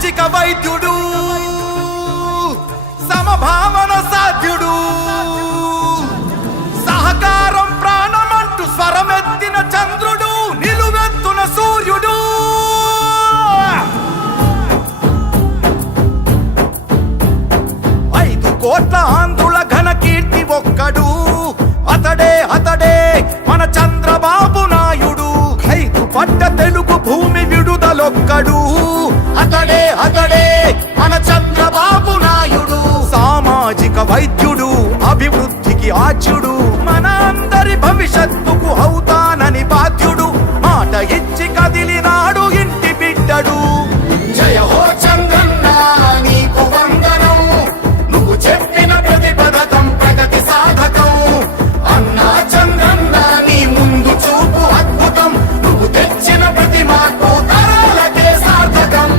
సామాజిక వైద్యుడు, సమభావన సాధ్యుడు, సహకారం ప్రాణమంటూ స్వరమెత్తిన చంద్రుడు, నిలువెత్తున సూర్యుడు. 5 కోట్ల ఆంధ్రుల ఘన కీర్తి ఒక్కడు, అతడే అతడే మన చంద్రబాబు నాయుడు. 5 పట్ట తెలుగు భూమి విడుదలొక్కడు, అతడే అతడే మన చంద్రబాబు నాయుడు. సామాజిక వైద్యుడు, అభివృద్ధికి ఆచ్యుడు, మన అందరి భవిష్యత్తుకు అవుతానని బాధ్యుడు. మాట ఇచ్చి కదిలినాడు ఇంటి బిడ్డడు. జయ హో చంద్రన్న నీకు వందనం, నువ్వు చెప్పిన ప్రతి పథకం ప్రగతి సాధకం. అన్నా చంద్రన్న నీ ముందు చూపు అద్భుతం, నువ్వు తెచ్చిన ప్రతి మార్పు తరాలకే సార్థకం.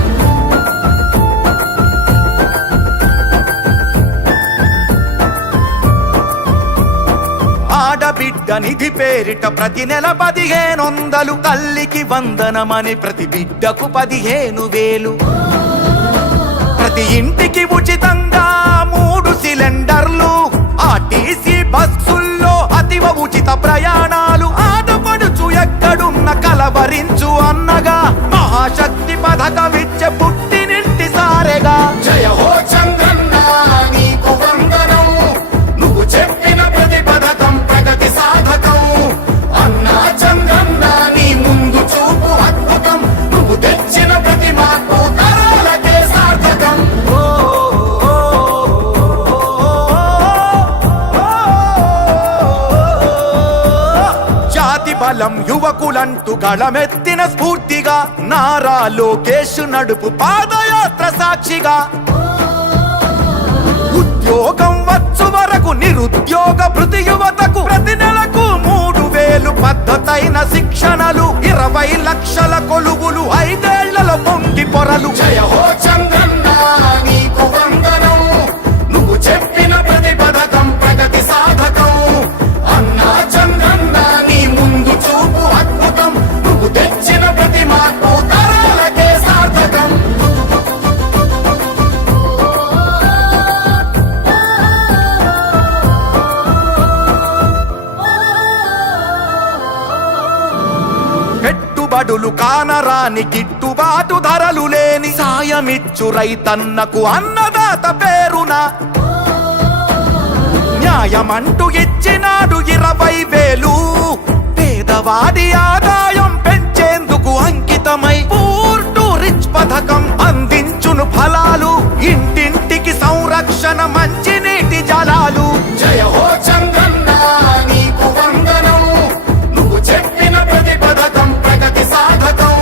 ఆడబిడ్డ నిధి పేరిట ప్రతి నెల 1500, తల్లికి వందనమని ప్రతి బిడ్డకు 15,000. ప్రతి ఇంటికి ఉచితంగా 3 సిలిండర్లు, ఆర్టీసీ బస్సుల్లో అతివ ఉచిత ప్రయాణాలు. ఆడపడుచు ఎక్కడున్న కలవరించు అన్నగా, మహాశక్తి పథకమిచ్చే పుట్టినింటి సారెగా. జయ హో చంద్రన్న నీకు వందనం, నువ్వు చెప్పిన ప్రతి పథకం ప్రగతి సాధకం. అన్నా చంద్రన్న నీ ముందు చూపు అద్భుతం, నువ్వు తెచ్చిన ప్రతి మార్పు తరాలకే సార్థకం. జాతి బలం యువకులంటూ గళమెత్తిన స్ఫూర్తిగా, నారా లోకేష్ నడుపు పాదయాత్ర సాక్షిగా. ఉద్యోగం వచ్చు వరకు నిరుద్యోగ భృతి యువతకు, ప్రతి నెలకు 3,000 పద్ధతైన శిక్షణలు, 20 లక్షల కొలువులు, 5 ఏళ్లలో పొంగి పొరలు. జయ హో చంద్రన్న నీకు వందనం, నువ్వు చెప్పిన ప్రతి పథకం ప్రగతి సాధకం. అన్నా చంద్రన్న నీ ముందు చూపు అద్భుతం, నువ్వు తెచ్చిన ప్రతి మార్పు తరాలకే సార్థకం. పెట్టుబడులు కానరాని గిట్టుబాటు ధరలు లేని, సాయమిచ్చు రైతన్నకు అన్నదాత పేరున. న్యాయమంటూ ఇచ్చినాడు 20,000, పేదవాడి ఆదాయం పెంచేందుకు అంకితమై. పూర్ టు రిచ్ పథకం అందించును ఫలాలు, ఇంటింటికి సంరక్షణ మంచినీటి జలాలు. జయ హో చంద్రన్న నీకు వందనం, నువ్వు చెప్పిన ప్రతి పథకం ప్రగతి సాధకం.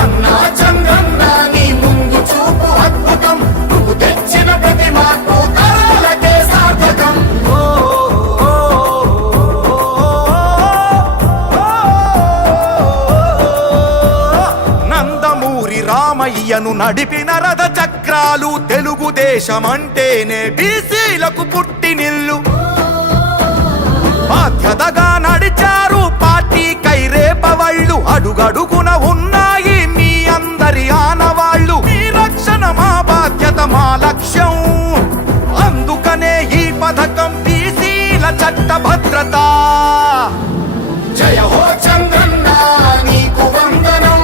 అన్నా చంద్రన్న నీ ముందు చూపు అద్భుతం, నువ్వు తెచ్చిన ప్రతి మార్పు తరాలకే సార్థకం. నందమూరి రామయ్యను నడిపిన రథ చక్రాలు, తెలుగుదేశమంటేనే బీసీలకు పుట్టినిల్లు. బాధ్యతగా నడిచారు పార్టీ కైరేపవళ్ళు, అడుగడుగున ఉన్నాయి మీ అందరి ఆనవాళ్ళు. మీ రక్షణ మా బాధ్యత, మా లక్ష్యం, అందుకనే ఈ పథకం బీసీల చట్ట భద్రత. జయ హో చంద్రన్న నీకు వందనం,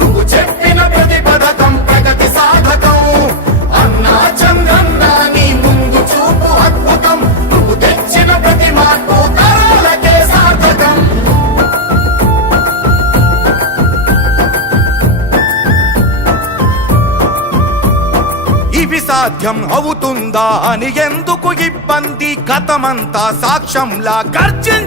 నువ్వు చెప్పిన ప్రతి పథకం ప్రగతి సాధకం. అన్నా చంద్రన్న నీ ముందు చూపు అద్భుతం, నువ్వు తెచ్చిన ప్రతి మార్పు తరాలకే సార్థకం. ఇవి సాధ్యం అవుతుందా అని ఎందుకు ఇబ్బంది, గతమంతా సాక్ష్యంలా గర్జించి